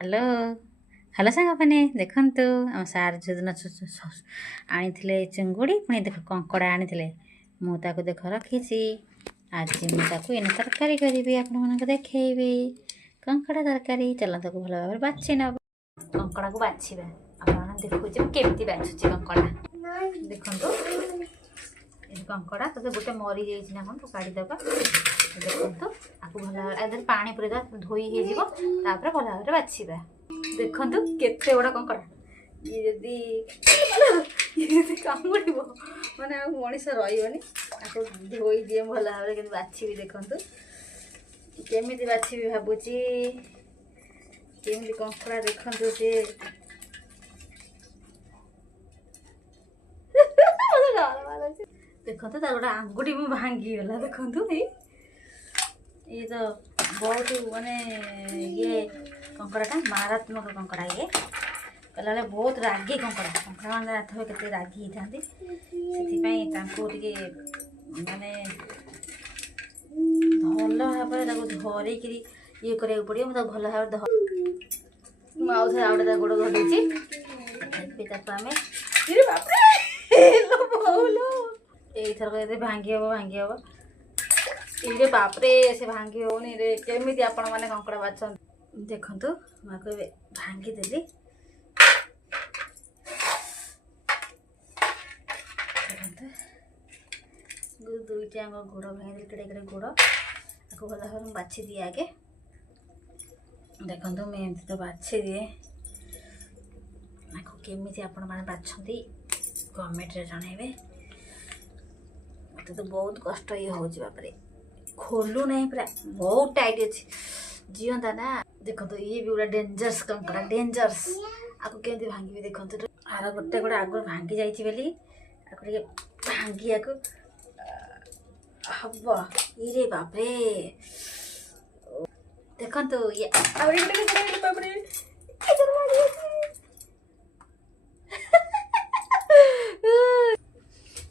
Hello hello ସାଙ୍ଗମାନେ ଦେଖନ୍ତୁ ଆମ ସାର୍ ଯେଉଁଦିନ ଆଣିଥିଲେ ଚିଙ୍ଗୁଡ଼ି ପୁଣି ଦେଖ କଙ୍କଡ଼ା ଆଣିଥିଲେ। ମୁଁ ତାକୁ ଦେଖ ରଖିଛି। ଆଜି ମୁଁ ତାକୁ ଏନେ ତରକାରୀ କରିବି, ଆପଣମାନଙ୍କୁ ଦେଖେଇବି କଙ୍କଡ଼ା ତରକାରୀ। ଚାଲ ତାକୁ ଭଲ ଭାବରେ ବାଛି ନେବ। କଙ୍କଡ଼ାକୁ ବାଛିବା, ଆପଣମାନେ ଦେଖୁଛି ମୁଁ କେମିତି ବାଛୁଛି କଙ୍କଡ଼ା। ଦେଖନ୍ତୁ ଏ କଙ୍କଡ଼ା ତତେ ଗୋଟେ ମରିଯାଇଛି ନା କ'ଣ, ତାକୁ କାଢ଼ିଦେବା। ଦେଖନ୍ତୁ ଆକୁ ଭଲ ଭାବରେ ଆଦେହରେ ପାଣି ପୁରେଇଦେବା, ଧୋଇ ହେଇଯିବ। ତାପରେ ଭଲ ଭାବରେ ବାଛିବା। ଦେଖନ୍ତୁ କେତେ ବଡ଼ କଙ୍କଡ଼ା। ଇଏ ଯଦି କାମୁଡ଼ିବ ମାନେ ଆଉ ମଣିଷ ରହିବନି। ତାକୁ ଧୋଇ ଦିଏ ଭଲ ଭାବରେ, କିନ୍ତୁ ବାଛିବି। ଦେଖନ୍ତୁ କେମିତି ବାଛିବି ଭାବୁଛି, କେମିତି କଙ୍କଡ଼ା ଦେଖନ୍ତୁ ସେ ଦେଖନ୍ତୁ ତାର ଗୋଟେ ଆଙ୍ଗୁଠି ମୁଁ ଭାଙ୍ଗିଗଲା। ଦେଖନ୍ତୁ ଇଏ ତ ବହୁତ ମାନେ ଇଏ କଙ୍କଡ଼ାଟା ମାରାତ୍ମକ କଙ୍କଡ଼ା। ଇଏ କହିଲା ବେଳେ ବହୁତ ରାଗି କଙ୍କଡ଼ା। କଙ୍କଡ଼ା ମାନେ ରାଥବେ କେତେ ରାଗି ହେଇଥାନ୍ତି, ସେଥିପାଇଁ ତାଙ୍କୁ ଟିକେ ମାନେ ଭଲ ଭାବରେ ତାକୁ ଧରିକିରି ଇଏ କରିବାକୁ ପଡ଼ିବ। ମୁଁ ତାକୁ ଭଲ ଭାବରେ ମୁଁ ଆଉ ଥରେ ଆଉ ଗୋଟେ ତା ଗୋଡ଼ ଧରିଛି। ତାକୁ ଆମେ ଏଇଥରକ ଯଦି ଭାଙ୍ଗି ହବ ଏଇରେ ବାପରେ ସେ ଭାଙ୍ଗି ହଉନି ରେ। କେମିତି ଆପଣମାନେ କଙ୍କଡ଼ା ବାଛନ୍ତି ଦେଖନ୍ତୁ। ମୁଁ ଆକୁ ଏବେ ଭାଙ୍ଗିଦେଲି। ଦୁଇଟା ଆମ ଗୋଡ଼ ଭାଙ୍ଗିଦେଲି, କେଡ଼େ କେଡ଼େ ଗୋଡ଼। ତାକୁ ଭଲ ଭାବରେ ମୁଁ ବାଛି ଦିଏ ଆଗେ। ଦେଖନ୍ତୁ ମୁଁ ଏମିତି ତ ବାଛି ଦିଏ। ଆକୁ କେମିତି ଆପଣମାନେ ବାଛନ୍ତି କମେଣ୍ଟରେ ଜଣାଇବେ। ମୋତେ ତ ବହୁତ କଷ୍ଟ ଇଏ ହେଉଛି ବାପରେ, ଖୋଲୁ ନାହିଁ, ପୁରା ବହୁତ ଟାଇଟ୍ ଅଛି, ଜିଅନ୍ତା ନା। ଦେଖନ୍ତୁ ଇଏ ବି ଗୋଟେ ଡେଞ୍ଜରସ୍ କଙ୍କଡ଼ା, ଡେଞ୍ଜରସ୍। ଆକୁ କେମିତି ଭାଙ୍ଗିବି ଦେଖନ୍ତୁ। ଆର ଗୋଟେ ଗୋଡ଼ ଆଗରୁ ଭାଙ୍ଗି ଯାଇଛି ବୋଲି ଆକୁ ଟିକେ ଭାଙ୍ଗିବାକୁ ହବ। ଇରେ ବାପରେ ଦେଖନ୍ତୁ ଇଏ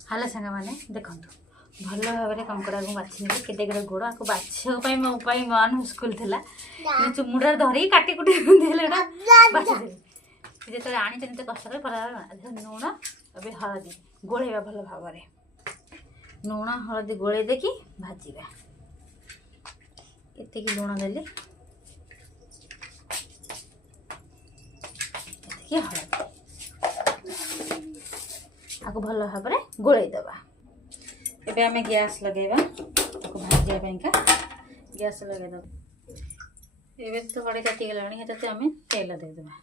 ହ୍ୟାଲୋ ସାଙ୍ଗମାନେ ଦେଖନ୍ତୁ ଭଲ ଭାବରେ କଙ୍କଡ଼ାକୁ ବାଛି ନେଲି। କେତେ କେଡ଼େ ଗୋଡ଼, ଆକୁ ବାଛିବା ପାଇଁ ମୋ ପାଇଁ ମନ ମୁସ୍କିଲ ଥିଲା। ଚୁମୁଡ଼ାରେ ଧରିକି କାଟି କୁଟି ଦେଲେ ଏଇଟା ବାଛିଦେଲି। ଯେତେବେଳେ ଆଣିଛନ୍ତି ଏତେ କଷ୍ଟ କରି ଭଲ ଭାବରେ ଲୁଣ ଏବେ ହଳଦୀ ଗୋଳେଇବା ଭଲ ଭାବରେ। ଲୁଣ ହଳଦୀ ଗୋଳେଇ ଦେଇକି ଭାଜିବା। ଏତିକି ଲୁଣ ଦେଲି, ଏତିକି ହଳଦୀ, ଆକୁ ଭଲ ଭାବରେ ଗୋଳେଇ ଦେବା। ଏବେ ଆମେ ଗ୍ୟାସ୍ ଲଗାଇବା ତାକୁ ଭାଜିବା ପାଇଁକା। ଗ୍ୟାସ୍ ଲଗାଇଦେବା। ଏବେ ତ କଡ଼େଇ ତାତିଗଲାଣି, ଏଟାতে ଆମେ ତେଲ ଦେଇଦେବା।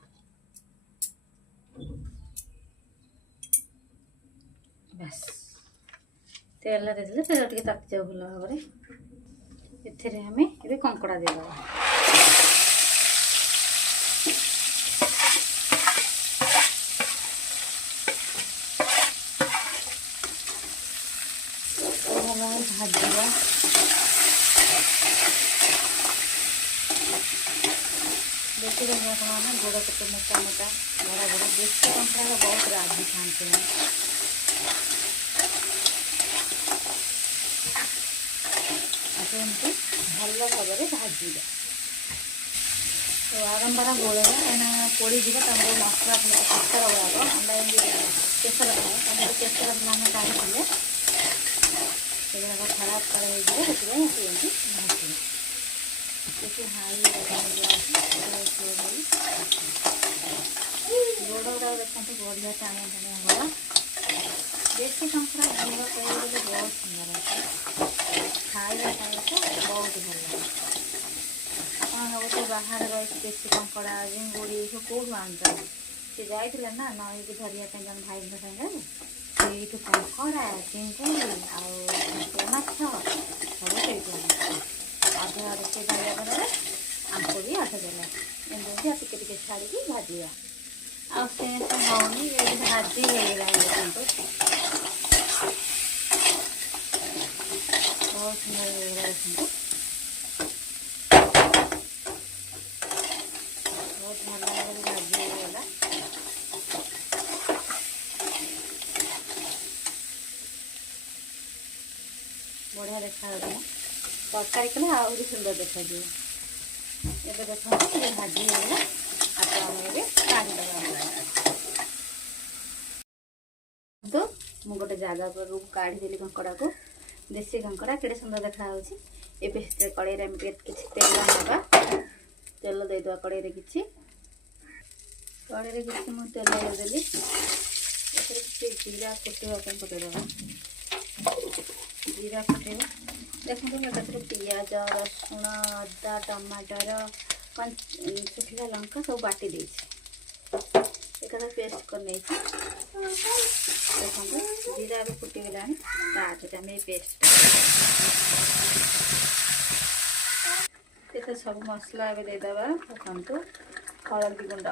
ବାସ୍ ତେଲ ଦେଇଦେଲେ ତେଲ ଟିକେ ତାତିଯାଉ ଭଲ ଭାବରେ। ଏଥିରେ ଆମେ ଏବେ କଙ୍କଡ଼ା ଦେଇଦେବା। ଭାଜିବା। ଦେଖିଦେବେ ଆପଣମାନେ ଗୋଡ଼ କେତେ ମୋଟା ମୋଟା ବଡ଼ ବଡ଼। ଦେଶୀ କଙ୍କଡ଼ା ବହୁତ ରାଗି ଥାନ୍ତି। ତାକୁ ଏମିତି ଭଲ ଭାବରେ ଭାଜିବା। ବାରମ୍ବାର ଗୋଳେଇବା, କାହିଁକିନା ପୋଡ଼ିଯିବ। ତାଙ୍କର ମସଲା କେଶର ଗୁଡ଼ାକ ଅଣ୍ଡା ଏମିତି କେଶର ଥାଏ, ତାଙ୍କର କେଶର ଆମେ କାଢ଼ିଥିଲେ ସେଗୁଡ଼ାକ ଖରାପ କାଳେ ହେଇଯିବ। ସେଥିପାଇଁ ଆକୁ ଏମିତି ଭାଜିବା। ଟିକେ ହାଇ ଗୋଡ଼ ଗୁଡ଼ାକ ଦେଖନ୍ତୁ ବଢ଼ିଆ ଟାଣିଆ ଟାଣିଆ ଗୋଡ଼। ଦେଶୀ କଙ୍କଡ଼ା ଝୋଳ କହିବାକୁ ଗଲେ ବହୁତ ସୁନ୍ଦର ଅଛି, ଖାଇବା ପାଇଁକା ବହୁତ ଭଲ ଲାଗେ। ଆପଣ ଭାବୁଥିବେ ବାହାରେ ରହିକି ଦେଶୀ କଙ୍କଡ଼ା ଚିଙ୍ଗୁଡ଼ି ସବୁ କେଉଁଠୁ ଆଣୁଛନ୍ତି? ସେ ଯାଇଥିଲେ ନା ନଈକି ଧରିବା ପାଇଁ ଜଣେ ଭାଇଙ୍କ ସାଙ୍ଗରେ, ସେଇଠୁ କଙ୍କଡ଼ା ଚିଙ୍ଗୁଡ଼ି ଆଉ ମାଛ ସବୁ ସେଇଠୁ ଆଣୁଛନ୍ତି। ଅଧା ରୋଷେଇ କରିବା ପରେ ଆଙ୍କୁ ବି ଅଧା ଦେଲେ। ଏମିତି ଆଉ ଟିକେ ଟିକେ ଛାଡ଼ିକି ଭାଜିବା। ଆଉ ସେ ହେଉନି, ଏଇଠି ଭାଜି ହେଇଗଲାଣି। ଦେଖନ୍ତୁ ବହୁତ ସୁନ୍ଦର ହେଇଗଲା। ଦେଖନ୍ତୁ ବହୁତ ଭଲ ଭାବରେ ଭାଜି ହେଇଗଲା। ବଢ଼ିଆ ଦେଖାଯାଉଛି ନା, ତରକାରୀ କଲେ ଆହୁରି ସୁନ୍ଦର ଦେଖାଯିବ। ଏବେ ଦେଖନ୍ତୁ ଟିକେ ଭାଜି ହେଇଗଲା। मु गोटे जगह को काढ़ीदेली कंकड़ा को देसी कंकड़ा केड़े सुंदर देखा ए कड़े किसी तेल ना तेल देदेवा कड़े किसी मुझे तेल देदेली किसी जीरा फुटेवा फुटेदेवा जीरा फुटेवा देखो पियाज रसुण अदा टमाटर सुखिला लंका सब बाटी एक पेस्ट कर देखो जीरा भी फुटीगला पेस्ट ये सब मसला ए देदेवा देखो हलदी गुंड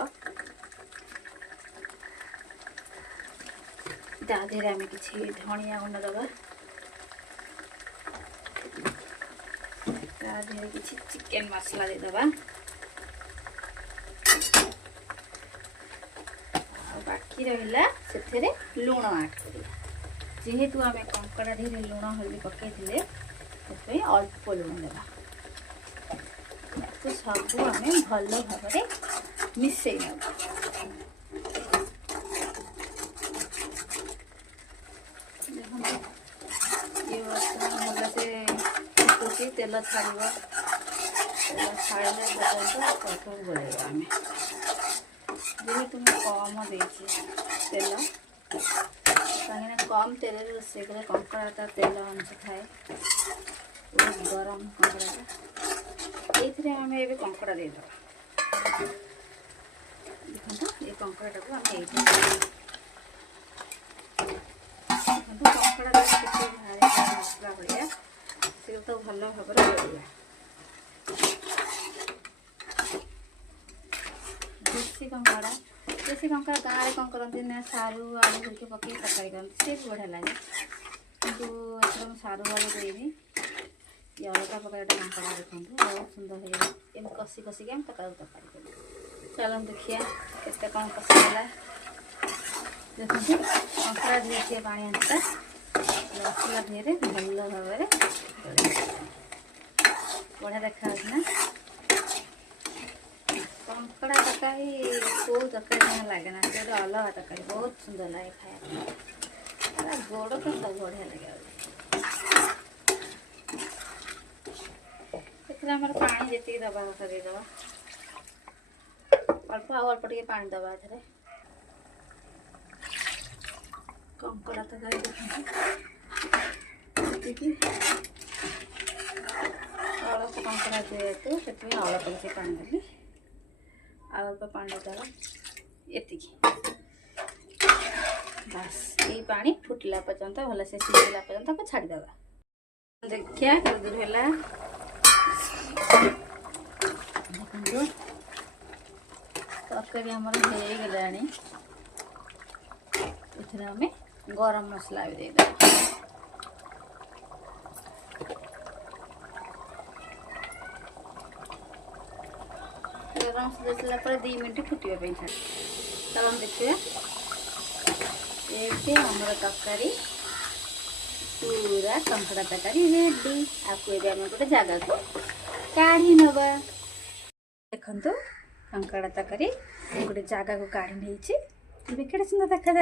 तादेह आम कि धनिया गुंड दबा तादेह कि चिकेन मसला देदेवा बाकी रहा से लुण ऐड कर जेहेतु आम कंकड़ा ढेर लुण हल्दी पकई अल्प लुण देवा तो सब आम भल भाव मिसई भलसे तेल छाड़ गोल आम जेहेतु कम दे तेल कहीं कम तेल रोसे कले कंकड़ा तेल अंश थाए गरम कंकड़ा ये आम ए कंकड़ा देदेव देखो ये कंकड़ा को आम कंकड़ा मसला भाया से तो भल भाव देसी कंकड़ा गाँव में कौन करती ना सारू आलू करके पकई तरकारी करती से भी बढ़िया लगे कितु एथर सारू आलू देनी ये अलग प्रकार कंकड़ा देखो बहुत सुंदर है कषि कषिक आम तरकारी कर चलो देखिए केते कौन कषिगला देखो कंकड़ा धीरे पानी अंशा मसला धीरे भल भाव बढ़िया देखा ना कंकड़ा तरकारी कौ तरकारी लगे ना से अलग तरकारी बहुत सुंदर लगे खाया गोड़ तो सब बढ़िया लगे आमर पानी जी दबा कथा देदेवा अल्प अल्प टे पानी दबा ए कंकड़ा तरकारी देखिए अल्प कंकड़ा जेहेतु से अल्प टे पानी देली अल्प पानी देवा ये बस ये पानी फुटला पर्यंत भल से सीझला पर्यंत छाड़देवा देखिए दूर है देखो तरकारी आमर हो गलानी इथरे आम गरम मसला भी देदेवा गरम मसला देला 2 मिनट फुटे छाड़ चलो देखिए ये आमर तरकारी पूरा कंकड़ा तरकारी रेडी आपको आम गोटे जगह को काढ़ी नवा देखो कंकड़ा तरकारी गोटे जगह को काढ़ी नहीं केड़े सुंदर देखा